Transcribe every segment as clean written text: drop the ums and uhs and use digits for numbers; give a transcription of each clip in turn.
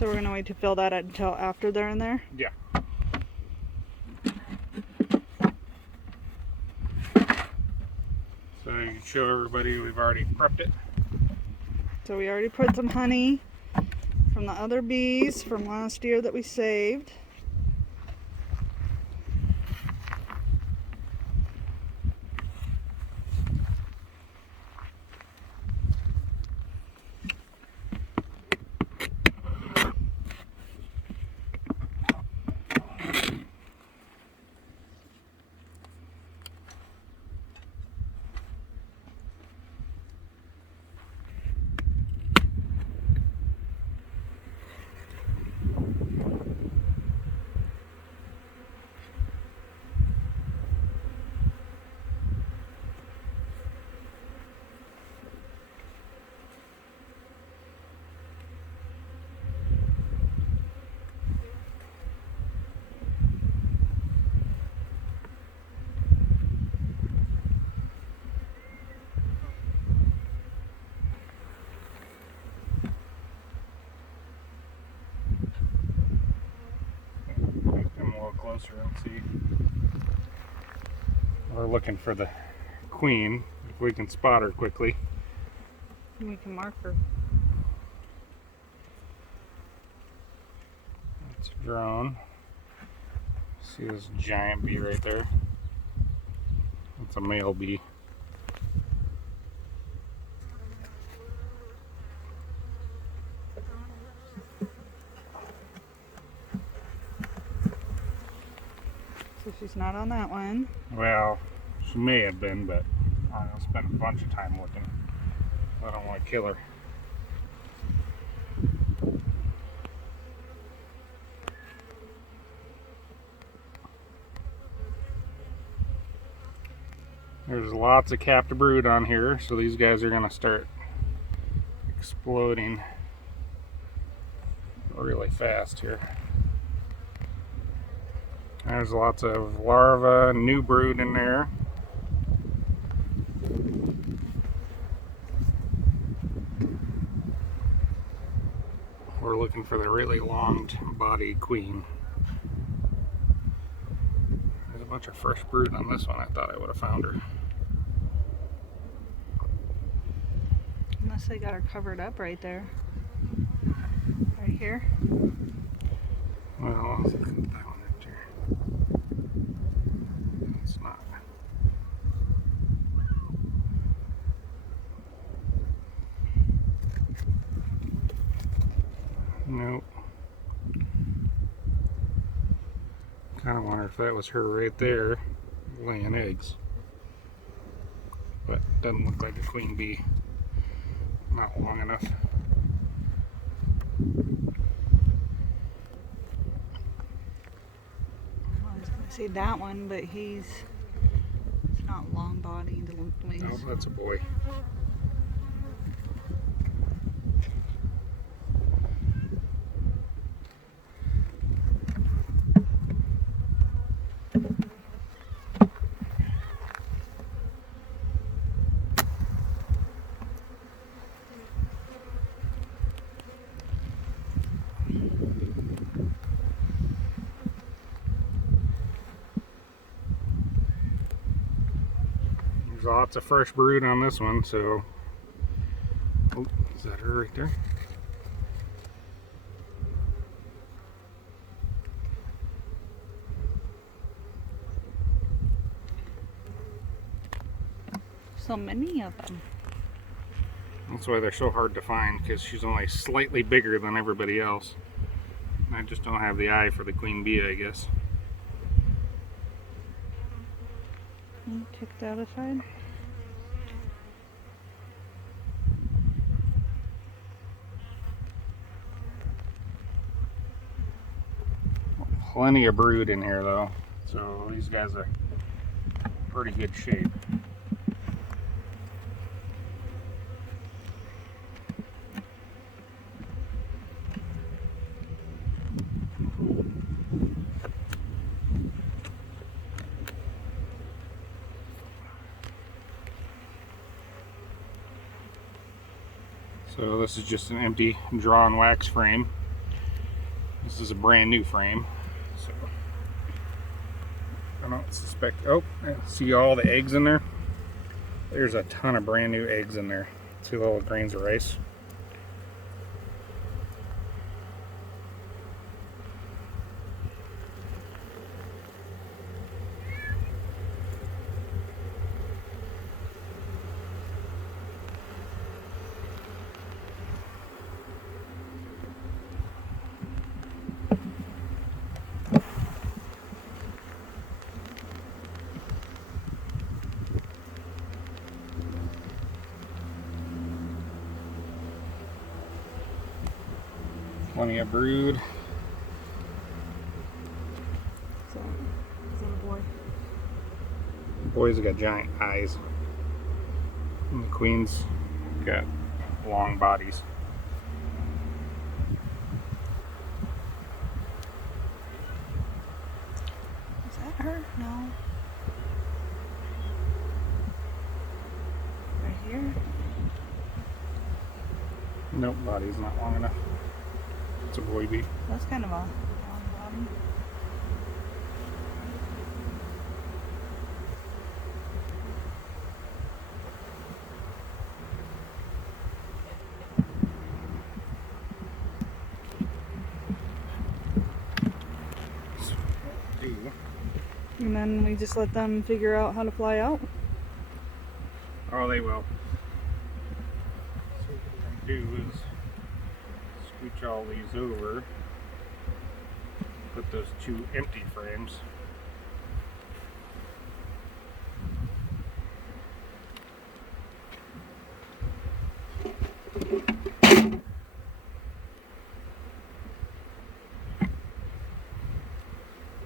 So we're gonna wait to fill that until after they're in there? Yeah. So you can show everybody we've already prepped it. So we already put some honey from the other bees from last year that we saved. Come a little closer and see. We're looking for the queen, if we can spot her quickly. We can mark her. It's a drone. See this giant bee right there? It's a male bee. So she's not on that one. Well, she may have been, but I spent a bunch of time looking. I don't want to kill her. There's lots of captive brood on here, so these guys are going to start exploding really fast here. There's lots of larvae, new brood in there. We're looking for the really long-bodied queen. There's a bunch of fresh brood on this one. I thought I would have found her. Unless they got her covered up right there. Right here. Well, let's look at that one right there. It's not. Nope. Kind of wonder if that was her right there laying eggs. But doesn't look like a queen bee. Not long enough. I was gonna say that one, but it's not long bodied. No, that's a boy. There's lots of fresh brood on this one, so. Oh, is that her right there? So many of them. That's why they're so hard to find, because she's only slightly bigger than everybody else. I just don't have the eye for the queen bee, I guess. Can you check the other side? Plenty of brood in here though, so these guys are pretty good shape. So this is just an empty drawn wax frame. This is a brand new frame, so I don't suspect. Oh, see all the eggs in there? There's a ton of brand new eggs in there. See the little grains of rice? Plenty of brood. So, is that a boy? Boys have got giant eyes. And the queens got long bodies. Is that her? No. Right here? Nope, body's not long enough. It's a boy bee. That's kind of a long body. And then we just let them figure out how to fly out. Oh, they will. So what we're going to do is scooch all these over. Put those two empty frames.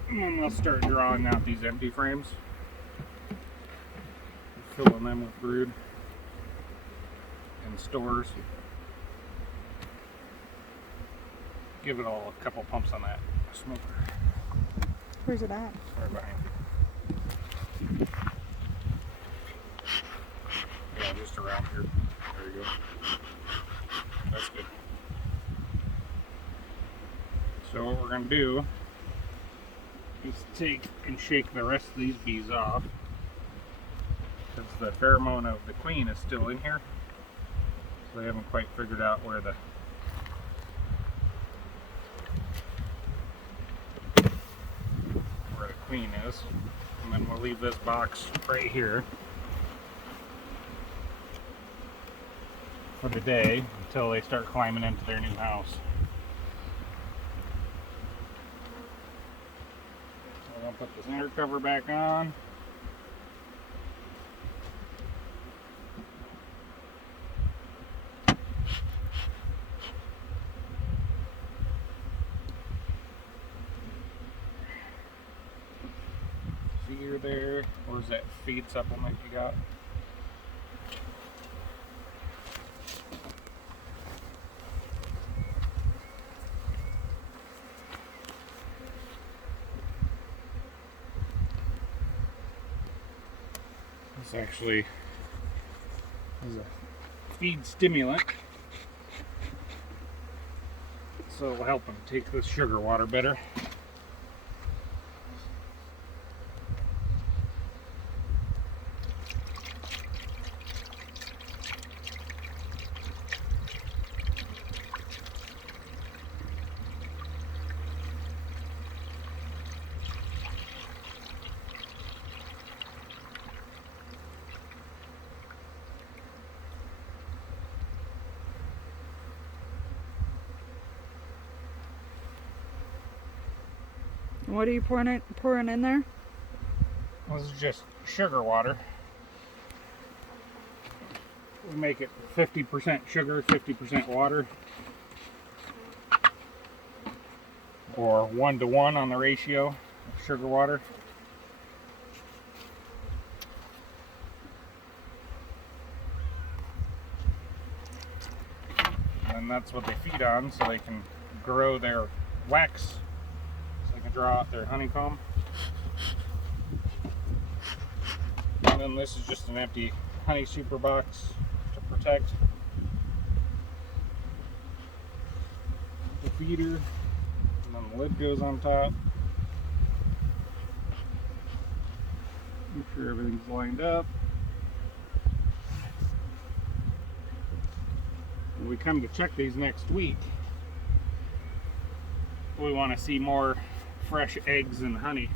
And then we'll start drawing out these empty frames. Filling them with brood and stores. Give it all a couple pumps on that smoker. Where's it at? Right behind you. Yeah, just around here. There you go. That's good. So what we're going to do is take and shake the rest of these bees off, because the pheromone of the queen is still in here. So they haven't quite figured out where the queen is. And then we'll leave this box right here for the day until they start climbing into their new house. So I'll put this inner cover back on. Feeder there. Where's that feed supplement you got? This actually is a feed stimulant, so it'll help them take this sugar water better. What are you pouring in there? This is just sugar water. We make it 50% sugar, 50% water. Or 1-to-1 on the ratio of sugar water. And that's what they feed on, so they can grow their wax, so they can draw out their honeycomb. And then this is just an empty honey super box to protect the feeder. And then The lid goes on top. Make sure everything's lined up. When we come to check these next week, we want to see more fresh eggs and honey.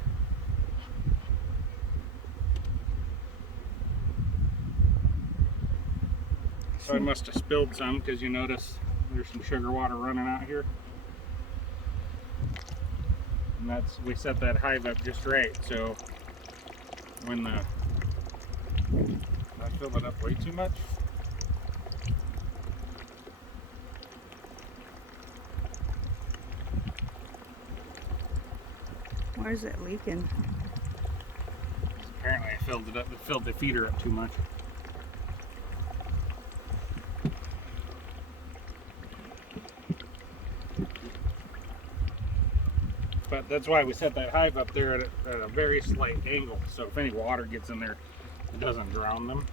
So I must have spilled some because you notice there's some sugar water running out here. And that's, we set that hive up just right, so when I filled it up way too much. Why is it leaking? Apparently I filled it up, filled the feeder up too much. But that's why we set that hive up there at a very slight angle, so if any water gets in there, it doesn't drown them.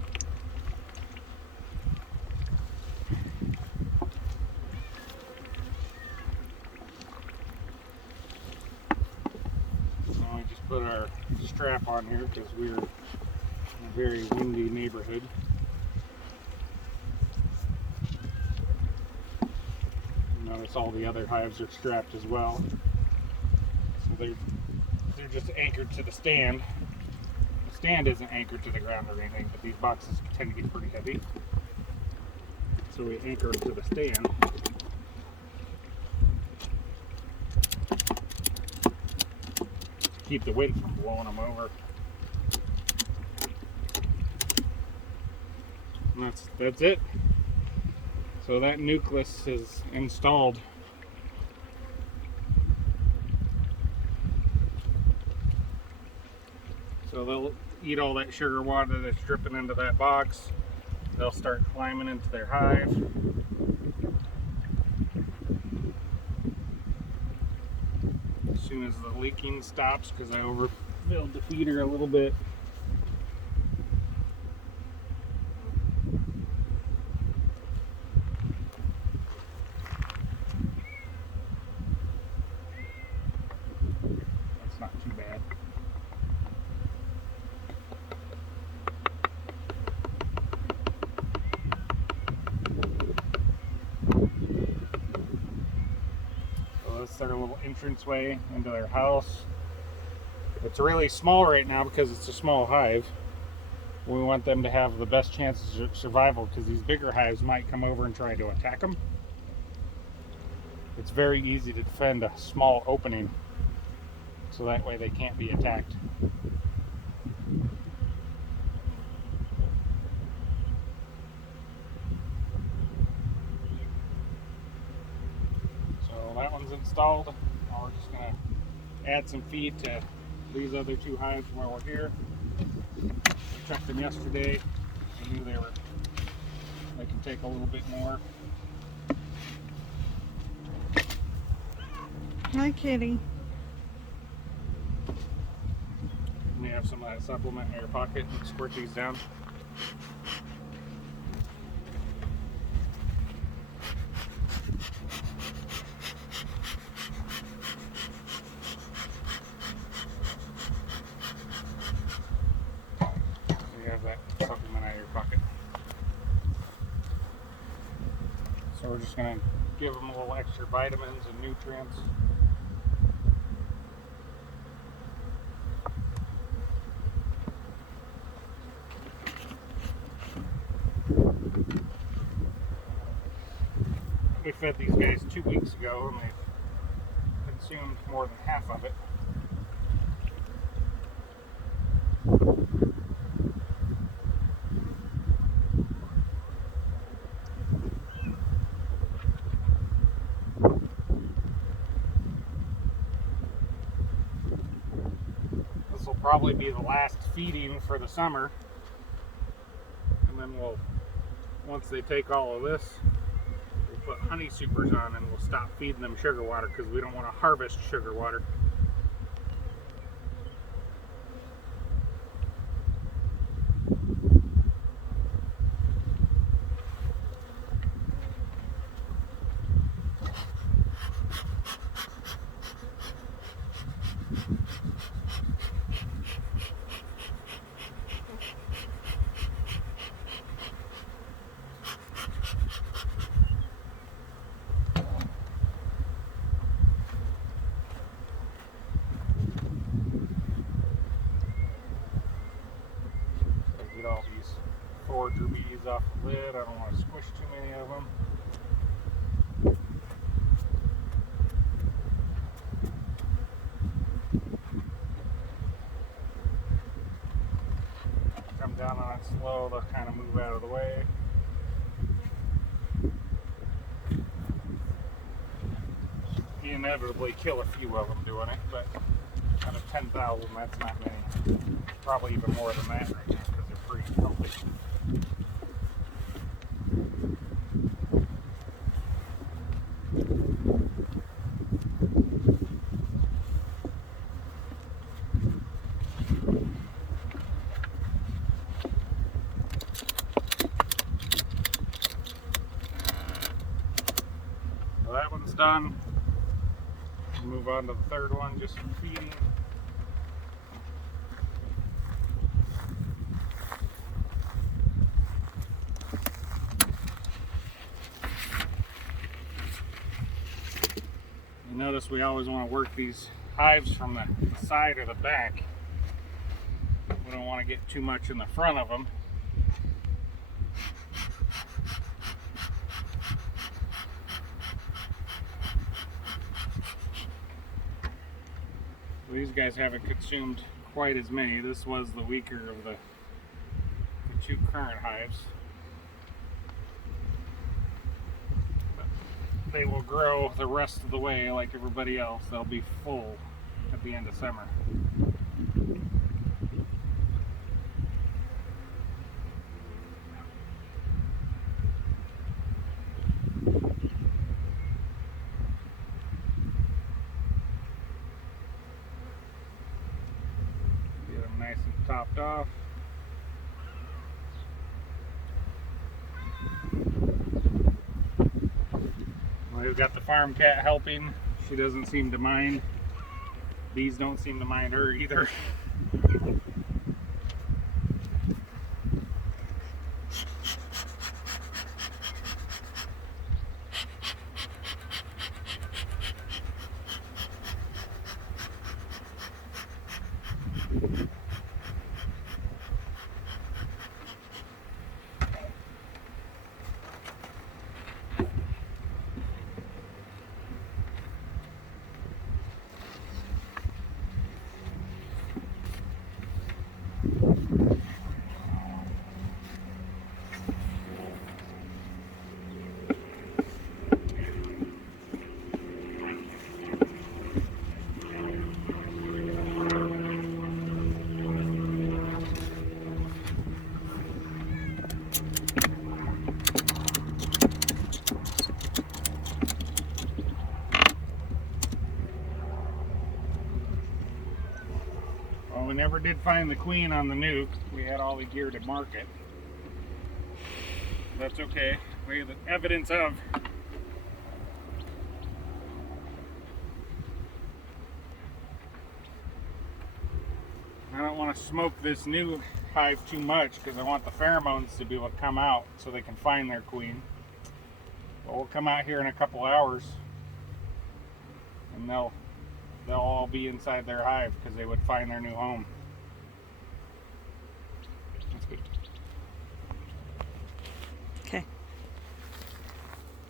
Now we just put our strap on here because we're in a very windy neighborhood. Notice all the other hives are strapped as well. They're just anchored to the stand. The stand isn't anchored to the ground or anything, but these boxes tend to get pretty heavy. So we anchor them to the stand. Keep the wind from blowing them over. And that's it. So that nucleus is installed. So they'll eat all that sugar water that's dripping into that box. They'll start climbing into their hive. As soon as the leaking stops, because I overfilled the feeder a little bit. That's not too bad. That's their little entranceway into their house. It's really small right now because it's a small hive. We want them to have the best chances of survival because these bigger hives might come over and try to attack them. It's very easy to defend a small opening, so that way they can't be attacked. That one's installed. Now we're just going to add some feed to these other two hives while we're here. I checked them yesterday. I knew they can take a little bit more. Hi, kitty. You may have some of that supplement in your pocket and squirt these down. That supplement out of your pocket. So we're just going to give them a little extra vitamins and nutrients. We fed these guys 2 weeks ago and they've consumed more than half of it. This will probably be the last feeding for the summer, and then once they take all of this, we'll put honey supers on and we'll stop feeding them sugar water because we don't want to harvest sugar water. forager bees off the lid. I don't want to squish too many of them. Come down on it slow, they'll kind of move out of the way. You inevitably kill a few of them doing it, but out of 10,000, that's not many. Probably even more than that right now because they're pretty healthy. Well, that one's done. We'll move on to the third one just for feeding. You notice we always want to work these hives from the side or the back. We don't want to get too much in the front of them. These guys haven't consumed quite as many. This was the weaker of the two current hives. But they will grow the rest of the way like everybody else. They'll be full at the end of summer. Nice and topped off. Well, we've got the farm cat helping. She doesn't seem to mind. Bees don't seem to mind her either. Well, we never did find the queen on the nuke. We had all the gear to mark it. That's okay. We have the evidence of. I don't want to smoke this new hive too much because I want the pheromones to be able to come out so they can find their queen. But we'll come out here in a couple hours and they'll all be inside their hive because they would find their new home. That's good.